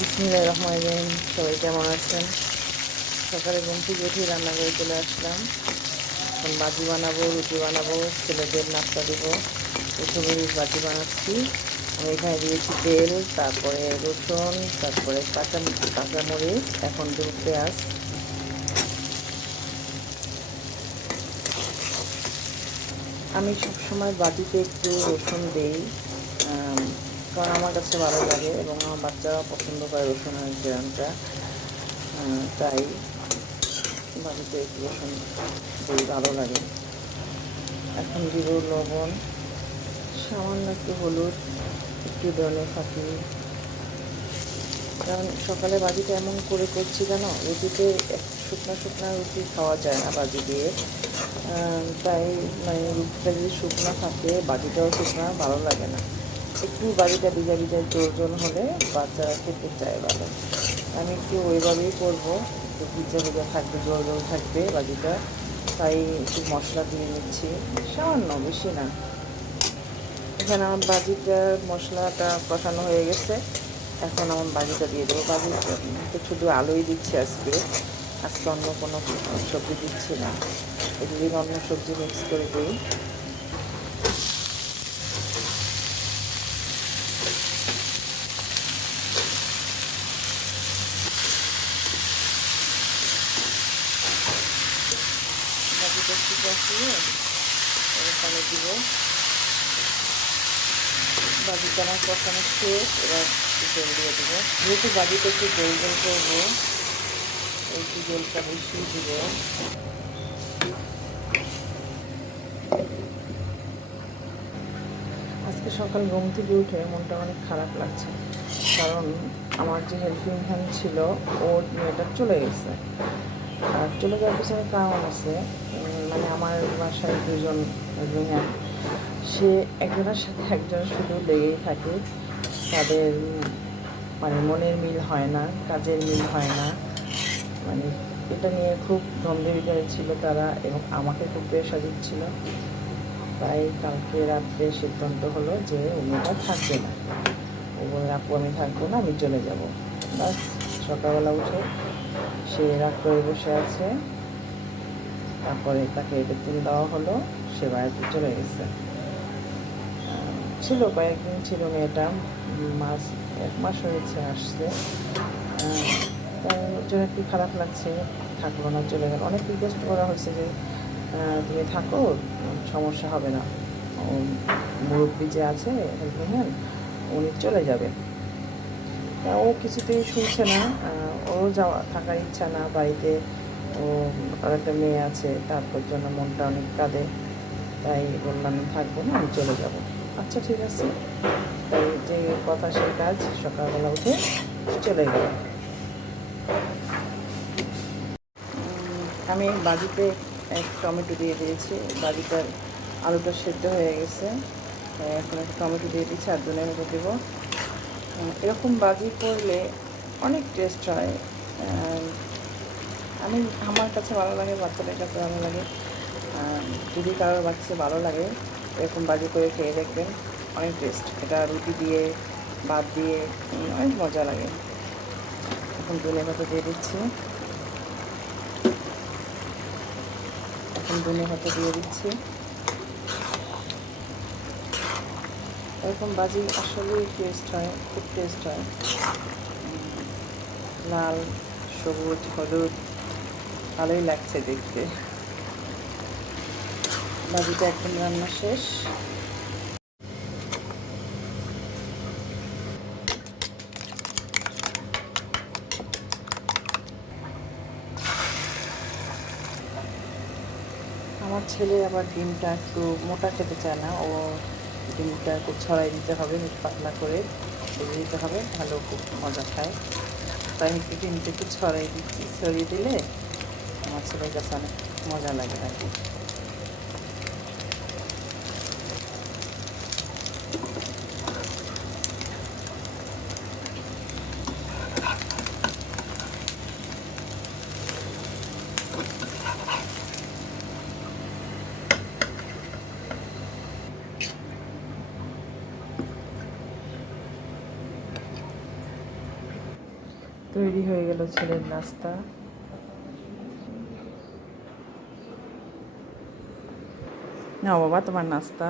বিসমিল্লাহির রহমানির রহিম। সবাই কেমন আছেন? সকালে ঘুম থেকে উঠে রান্নাঘরে চলে আসলাম। এখন ভাজি বানাবো, রুটি বানাবো, ছেলেদের নাস্তা দেবো। এসবেরই ভাজি বানাচ্ছি। আমি এখানে দিয়েছি তেল, তারপরে রসুন, তারপরে কাঁচামরিচ, এখন দেবো পেঁয়াজ। আমি সবসময় বাটিতে একটু রসুন দেই, কারণ আমার কাছে ভালো লাগে এবং আমার বাচ্চারা পছন্দ করে রসুনের ঘ্রাণটা। তাই বাটিতে একটু রসুন দিই, ভালো লাগে। এখন দিব লবণ, সামান্য একটু হলুদ, একটু ধনে ফাঁকি। কারণ সকালে বাজিটা এমন করে করছি কেন, রুটিতে শুকনো শুকনো রুটি খাওয়া যায় না বাজি দিয়ে। তাই মানে রুটিটা যদি শুকনো থাকে, বাজিটাও শুকনো, ভালো লাগে না। একটু বাজিটা ভিজা ভিজা জোর জোর হলে বাচ্চারা খেতে চায় ভালো। আমি একটু ওইভাবেই করবো, একটু ভিজা ভিজা থাকবে, জোর জোর থাকবে বাজিটা। তাই একটু মশলা দিয়ে নিচ্ছি, সামান্য, বেশি না। এখানে আমার বাজিটার মশলাটা কষানো হয়ে গেছে। এখন আমার বাজিটা দিয়ে দেবো। বাজিটা তো শুধু আলুই দিচ্ছি আজকে, অন্য কোনো সবজি দিচ্ছি না। এদিন অন্য সবজি মিক্স করে দিই। বাজিটা একটু কষিয়ে এখানে দিব। বাজিটা আমার কষানো শেষ, এবার তেল দিয়ে দেবো। যেহেতু বাজিটা একটু গোল গোল করবো, একটু জলটা বেশি দিব। আজকে সকাল ঘুম থেকে উঠে মনটা অনেক খারাপ লাগছে, কারণ আমার যে হেল্পিং হ্যান্ড ছিল, ওর মেয়েটা চলে গেছে। আর চলে যাওয়ার পিছনে কারণ আছে। মানে আমার বাসায় দুজন হেল্পিং হ্যান্ড, সে একজনের সাথে একজন শুধু লেগেই থাকে। তাদের মানে মনের মিল হয় না, কাজের মিল হয় না। মানে এটা নিয়ে খুব দ্বন্দ্বের ভিতরে ছিল তারা, এবং আমাকে খুব প্রেশার দিচ্ছিল। তাই কালকে রাত্রে সিদ্ধান্ত হলো যে ও মেয়েটা থাকবে না। ও বলে, আপু আমি থাকবো না, আমি চলে যাব। বাস, সকালবেলা উঠে সে রাগ করে বসে আছে। তারপরে তাকে বেতন দেওয়া হলো, সে বাড়িতে চলে গেছে। ছিল কয়েকদিন ছিল মেয়েটা, মাস 1 মাস হয়েছে আসছে। তাই ওর জন্য একটু খারাপ লাগছে, থাকলো না, চলে গেল। অনেক রিকোয়েস্ট করা হয়েছে যে তুমি থাকো, সমস্যা হবে না, মুরব্বী যে আছে হেল্পিং হ্যান্ড, উনি চলে যাবেন। তা ও কিছুতেই শুনছে না। ওরও থাকার ইচ্ছা না বাড়িতে। ও আর একটা মেয়ে আছে, তারপর জন্য মনটা অনেক কাঁদে। তাই বললাম থাকবো না, আমি চলে যাব। আচ্ছা ঠিক আছে। তাই যে কথা সেই কাজ, সকালবেলা উঠে চলে গেল। আমি বাজিতে এক টমেটো দিয়ে দিয়েছি। বাজিটার আলুটা সেদ্ধ হয়ে গেছে। এখন একটা টমেটো দিয়ে দিচ্ছি, আর ধনে পাতা দেবো। এরকম বাজি করলে অনেক টেস্ট হয়। আমার কাছে ভালো লাগে, বাচ্চাদের কাছে ভালো লাগে। যদি কারোর বাচ্চা ভালো লাগে, এরকম বাজি করে খেয়ে দেখবেন, অনেক টেস্ট। এটা রুটি দিয়ে, ভাত দিয়ে অনেক মজা লাগে। এখন ধনে পাতা দিয়ে দিচ্ছি। এরকম বাজি আসলেই টেস্ট হয়, খুব টেস্ট হয়। লাল, সবুজ, হলুদ, ভালোই লাগছে দেখতে। বাজিটা একদম রান্না শেষ। আমার ছেলে আবার ডিমটা একটু মোটা খেতে চায় না, ও ডিমটা একটু ছড়াই দিতে হবে, একটু পাতলা করে দিতে হবে, ভালো খুব মজা খায়। তাই একটু ডিমটা একটু ছড়িয়ে দিলে আমার ছেলের কাছে অনেক মজা লাগে আর কি। তৈরি হয়ে গেল ছেলের নাস্তা। নাও বাবা তোমার নাস্তা।